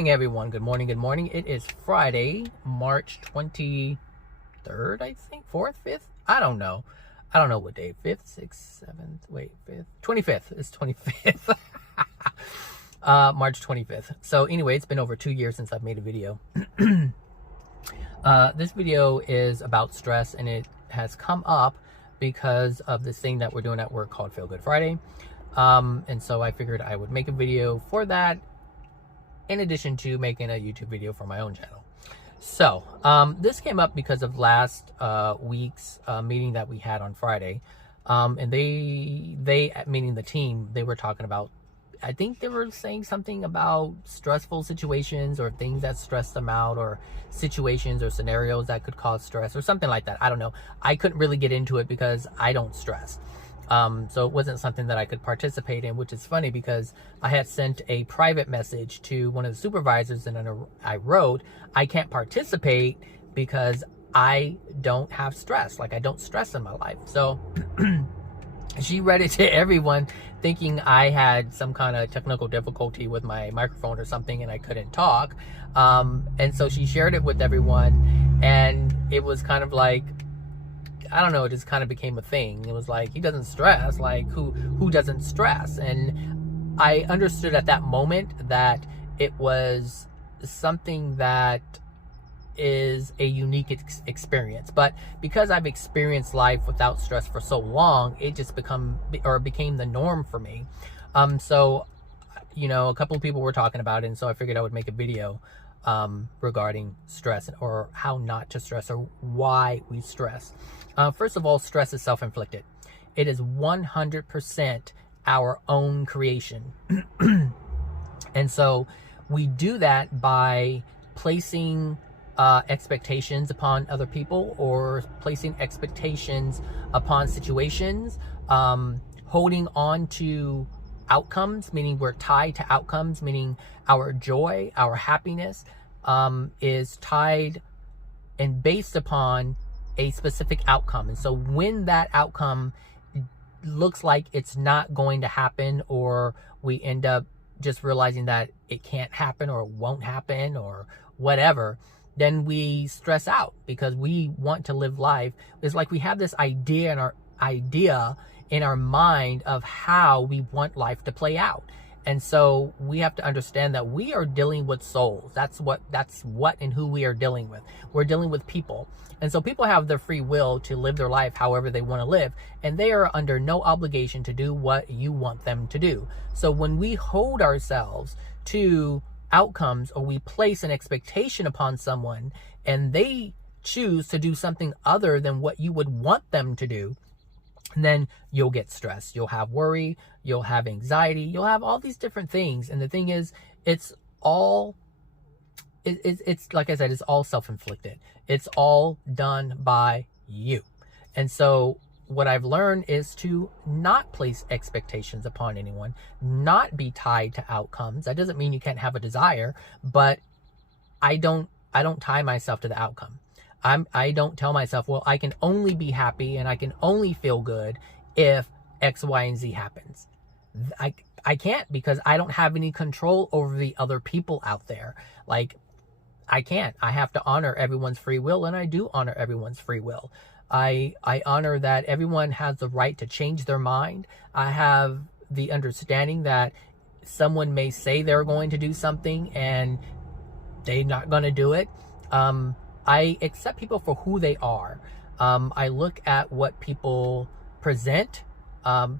morning, everyone. Good morning. Good morning. It is Friday, March 23rd, I think. 4th, 5th? I don't know. I don't know what day. 5th, 6th, 7th. Wait, 5th. 25th. It's 25th. March 25th. So anyway, it's been over 2 years since I've made a video. This video is about stress, and it has come up because of this thing that we're doing at work called Feel Good Friday. And so I figured I would make a video for that, in addition to making a YouTube video for my own channel. So this came up because of last week's meeting that we had on Friday. And they meaning the team, they were talking about, I think they were saying something about stressful situations or things that stress them out, or situations or scenarios that could cause stress or something like that. I don't know. I couldn't really get into it because I don't stress. So it wasn't something that I could participate in, which is funny because I had sent a private message to one of the supervisors, and I wrote, I can't participate because I don't have stress. Like, I don't stress in my life. So she read it to everyone thinking I had some kind of technical difficulty with my microphone or something and I couldn't talk. And so she shared it with everyone, and it was kind of like, I don't know, it just kind of became a thing. It was like, he doesn't stress. Like, who doesn't stress? And I understood at that moment that it was something that is a unique experience. But because I've experienced life without stress for so long, it just became the norm for me. So, you know, a couple of people were talking about it, and so I figured I would make a video regarding stress, or how not to stress, or why we stress. First of all, stress is self-inflicted. It is 100% our own creation. And so we do that by placing expectations upon other people, or placing expectations upon situations, holding on to outcomes, meaning we're tied to outcomes, meaning our joy, our happiness is tied and based upon a specific outcome. And so when that outcome looks like it's not going to happen, or we end up just realizing that it can't happen or won't happen or whatever, then we stress out because we want to live life. It's like we have this idea in our mind of how we want life to play out. And so we have to understand that we are dealing with souls. That's what and who we are dealing with. We're dealing with people. And so people have their free will to live their life however they want to live, and they are under no obligation to do what you want them to do. So when we hold ourselves to outcomes, or we place an expectation upon someone and they choose to do something other than what you would want them to do, then you'll get stressed. You'll have worry, you'll have anxiety, you'll have all these different things. And the thing is, it's like I said, it's all self-inflicted. It's all done by you. And so what I've learned is to not place expectations upon anyone, not be tied to outcomes. That doesn't mean you can't have a desire, but I don't tie myself to the outcome. I don't tell myself, well, I can only be happy and I can only feel good if X, Y, and Z happens. I can't, because I don't have any control over the other people out there. Like, I can't. I have to honor everyone's free will, and I do honor everyone's free will. I honor that everyone has the right to change their mind. I have the understanding that someone may say they're going to do something and they're not going to do it. I accept people for who they are. I look at what people present.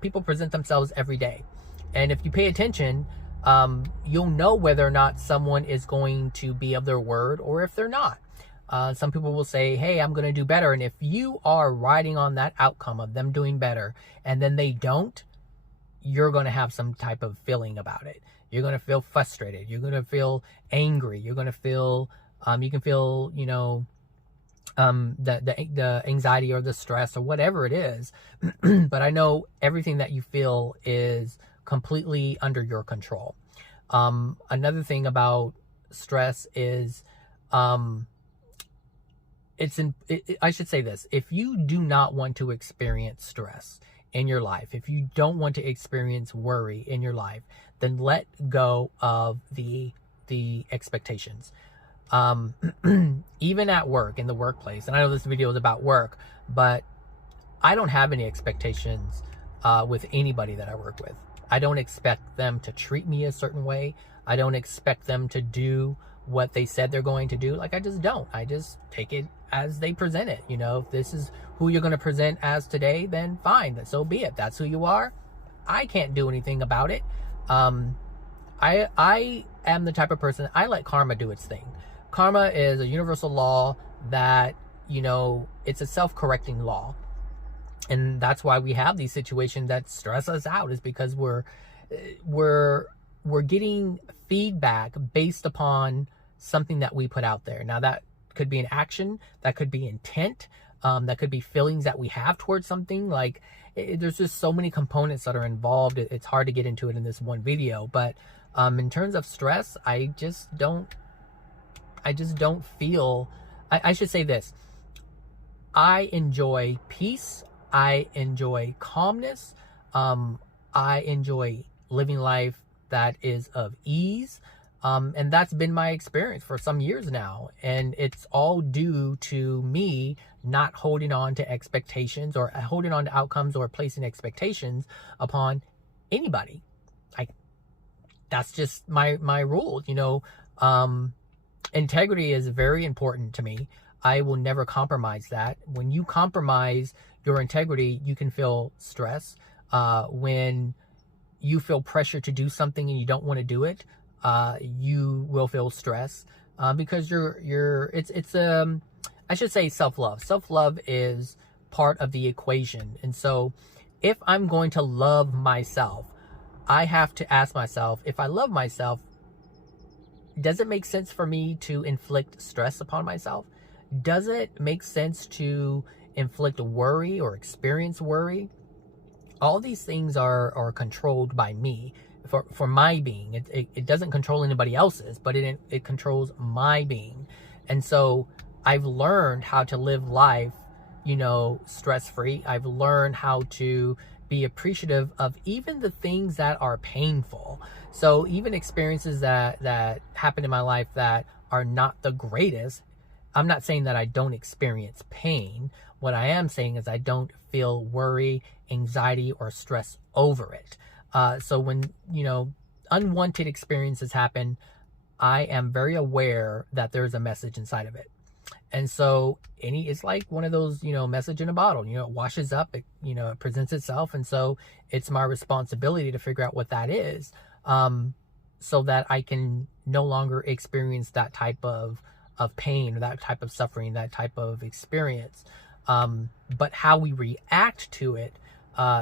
People present themselves every day. And if you pay attention, you'll know whether or not someone is going to be of their word, or if they're not. Some people will say, hey, I'm going to do better. And if you are riding on that outcome of them doing better, and then they don't, you're going to have some type of feeling about it. You're going to feel frustrated. You're going to feel angry. You're going to feel, you can feel, you know, the anxiety or the stress or whatever it is. But I know everything that you feel is completely under your control. Another thing about stress is, I should say this: if you do not want to experience stress in your life, if you don't want to experience worry in your life, then let go of the the expectations. Even at work, in the workplace, and I know this video is about work, but I don't have any expectations with anybody that I work with. I don't expect them to treat me a certain way. I don't expect them to do what they said they're going to do. Like, I just don't. I just take it as they present it. You know, if this is who you're going to present as today, then fine, so be it. That's who you are. I can't do anything about it. I am the type of person, I let karma do its thing. Karma is a universal law that, you know, it's a self-correcting law. And that's why we have these situations that stress us out, is because we're getting feedback based upon something that we put out there. Now, that could be an action, that could be intent, that could be feelings that we have towards something. Like, there's just so many components that are involved. It's hard to get into it in this one video, but in terms of stress, I just don't feel, I should say this. I enjoy peace. I enjoy calmness. I enjoy living life that is of ease. And that's been my experience for some years now. And it's all due to me not holding on to expectations, or holding on to outcomes, or placing expectations upon anybody. That's just my rule, you know. Integrity is very important to me. I will never compromise that. When you compromise your integrity, you can feel stress. When you feel pressure to do something and you don't want to do it, you will feel stress, because it's I should say self-love. Self-love is part of the equation. And so if I'm going to love myself, I have to ask myself, if I love myself, does it make sense for me to inflict stress upon myself? Does it make sense to inflict worry or experience worry? All these things are controlled by me, for my being. It doesn't control anybody else's, but it controls my being. And so I've learned how to live life, you know, stress-free. I've learned how to be appreciative of even the things that are painful. So even experiences that happen in my life that are not the greatest, I'm not saying that I don't experience pain. What I am saying is I don't feel worry, anxiety, or stress over it. So when, you know, unwanted experiences happen, I am very aware that there's a message inside of it. And so it's like one of those, you know, message in a bottle, you know, it washes up, it, you know, it presents itself. And so it's my responsibility to figure out what that is, so that I can no longer experience that type of pain, or that type of suffering, that type of experience. But how we react to it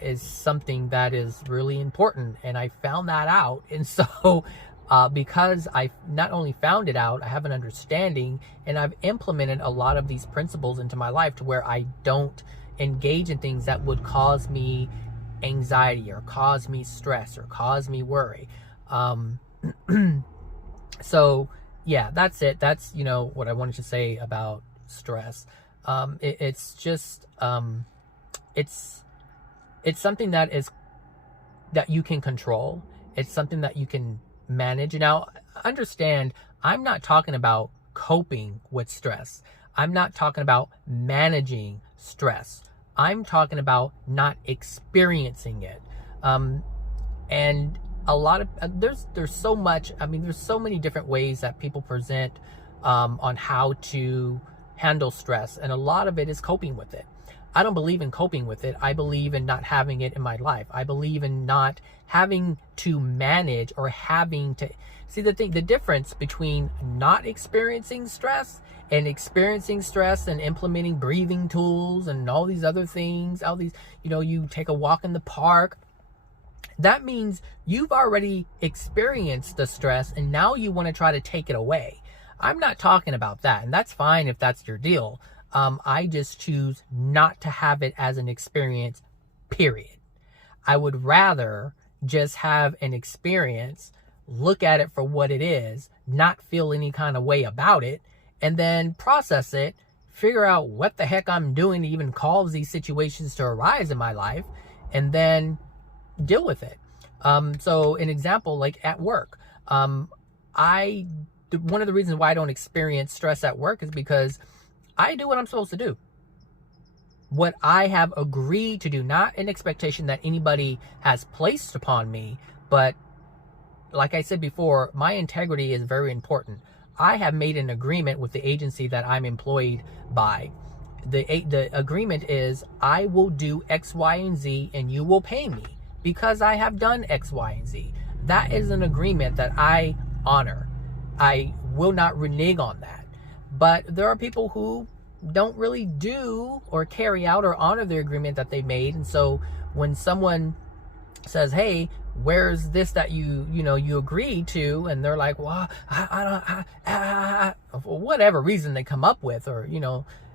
is something that is really important. And I found that out. And so because I not only found it out, I have an understanding, and I've implemented a lot of these principles into my life to where I don't engage in things that would cause me anxiety, or cause me stress, or cause me worry. So yeah, that's it. That's, you know, what I wanted to say about stress. It's just, it's something that you can control. It's something that you can manage. Now, understand, I'm not talking about coping with stress. I'm not talking about managing stress. I'm talking about not experiencing it. And a lot of, there's so much, I mean, there's so many different ways that people present on how to handle stress. And a lot of it is coping with it. I don't believe in coping with it. I believe in not having it in my life. I believe in not having to manage, or having to see the difference between not experiencing stress and experiencing stress and implementing breathing tools and all these other things, all these, you know, you take a walk in the park. That means you've already experienced the stress and now you want to try to take it away. I'm not talking about that, and that's fine if that's your deal. I just choose not to have it as an experience, period. I would rather just have an experience, look at it for what it is, not feel any kind of way about it, and then process it, figure out what the heck I'm doing to even cause these situations to arise in my life, and then deal with it. So an example, like at work, one of the reasons why I don't experience stress at work is because I do what I'm supposed to do. What I have agreed to do, not an expectation that anybody has placed upon me, but like I said before, my integrity is very important. I have made an agreement with the agency that I'm employed by. The agreement is I will do X, Y, and Z, and you will pay me because I have done X, Y, and Z. That is an agreement that I honor. I will not renege on that. But there are people who don't really do or carry out or honor the agreement that they made. And so when someone says, hey, where's this that you agreed to? And they're like, well, I don't, for whatever reason they come up with, or,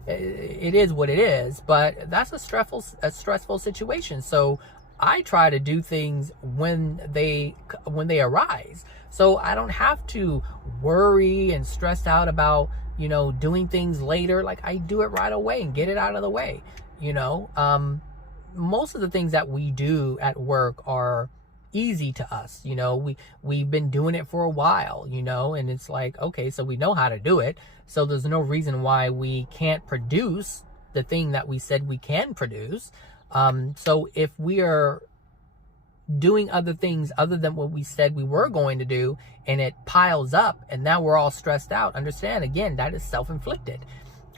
it is what it is, but that's a stressful situation. So I try to do things when they arise. So I don't have to worry and stress out about, doing things later. Like, I do it right away and get it out of the way. Most of the things that we do at work are easy to us. We've been doing it for a while, and it's like, okay, so we know how to do it. So there's no reason why we can't produce the thing that we said we can produce. So if we are doing other things other than what we said we were going to do, and it piles up and now we're all stressed out, understand, again, that is self-inflicted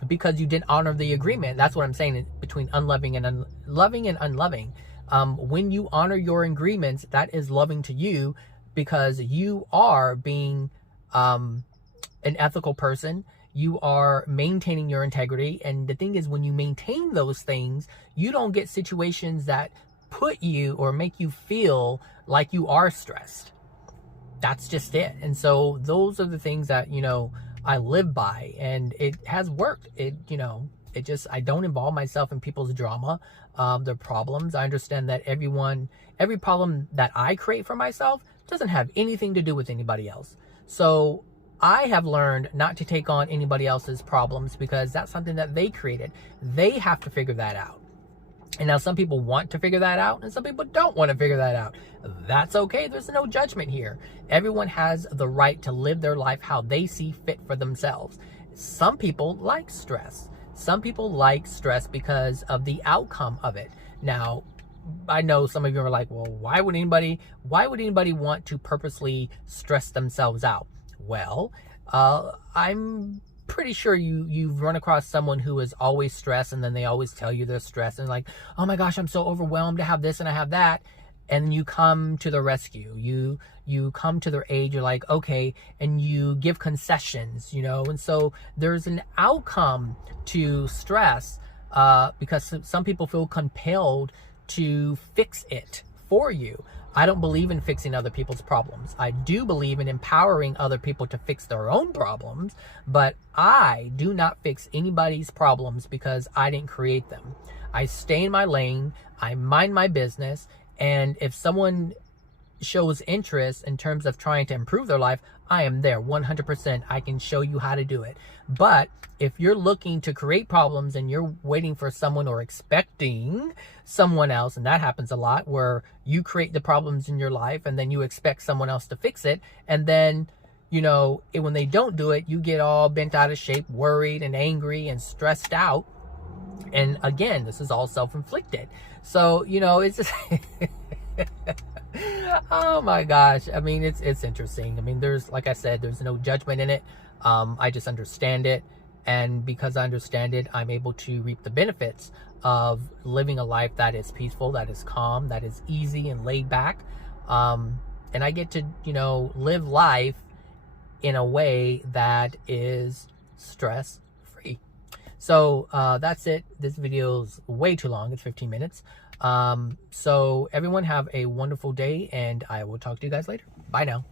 because you didn't honor the agreement. That's what I'm saying, between unloving and loving and unloving. When you honor your agreements, that is loving to you because you are being an ethical person. You are maintaining your integrity. And the thing is, when you maintain those things, you don't get situations that put you or make you feel like you are stressed. That's just it. And so those are the things that, I live by, and it has worked. I don't involve myself in people's drama, their problems. I understand that every problem that I create for myself doesn't have anything to do with anybody else. So I have learned not to take on anybody else's problems because that's something that they created. They have to figure that out. And now some people want to figure that out and some people don't want to figure that out. That's okay. There's no judgment here. Everyone has the right to live their life how they see fit for themselves. Some people like stress. Some people like stress because of the outcome of it. Now, I know some of you are like, well, why would anybody want to purposely stress themselves out? Well, I'm pretty sure you've run across someone who is always stressed, and then they always tell you they're stressed and like, oh my gosh, I'm so overwhelmed, I have this and I have that. And you come to the rescue. You come to their aid. You're like, okay, and you give concessions, and so there's an outcome to stress because some people feel compelled to fix it for you. I don't believe in fixing other people's problems. I do believe in empowering other people to fix their own problems, but I do not fix anybody's problems because I didn't create them. I stay in my lane, I mind my business, and if someone shows interest in terms of trying to improve their life, I am there 100%. I can show you how to do it. But if you're looking to create problems and you're waiting for someone or expecting someone else, and that happens a lot, where you create the problems in your life and then you expect someone else to fix it, and then when they don't do it, you get all bent out of shape, worried and angry and stressed out. And again, this is all self-inflicted. So it's just oh my gosh, I mean, it's interesting. I mean, there's, like I said, there's no judgment in it. I just understand it, and because I understand it, I'm able to reap the benefits of living a life that is peaceful, that is calm, that is easy and laid back, and I get to live life in a way that is stress free. So that's it. This video is way too long. It's 15 minutes. So everyone have a wonderful day, and I will talk to you guys later. Bye now.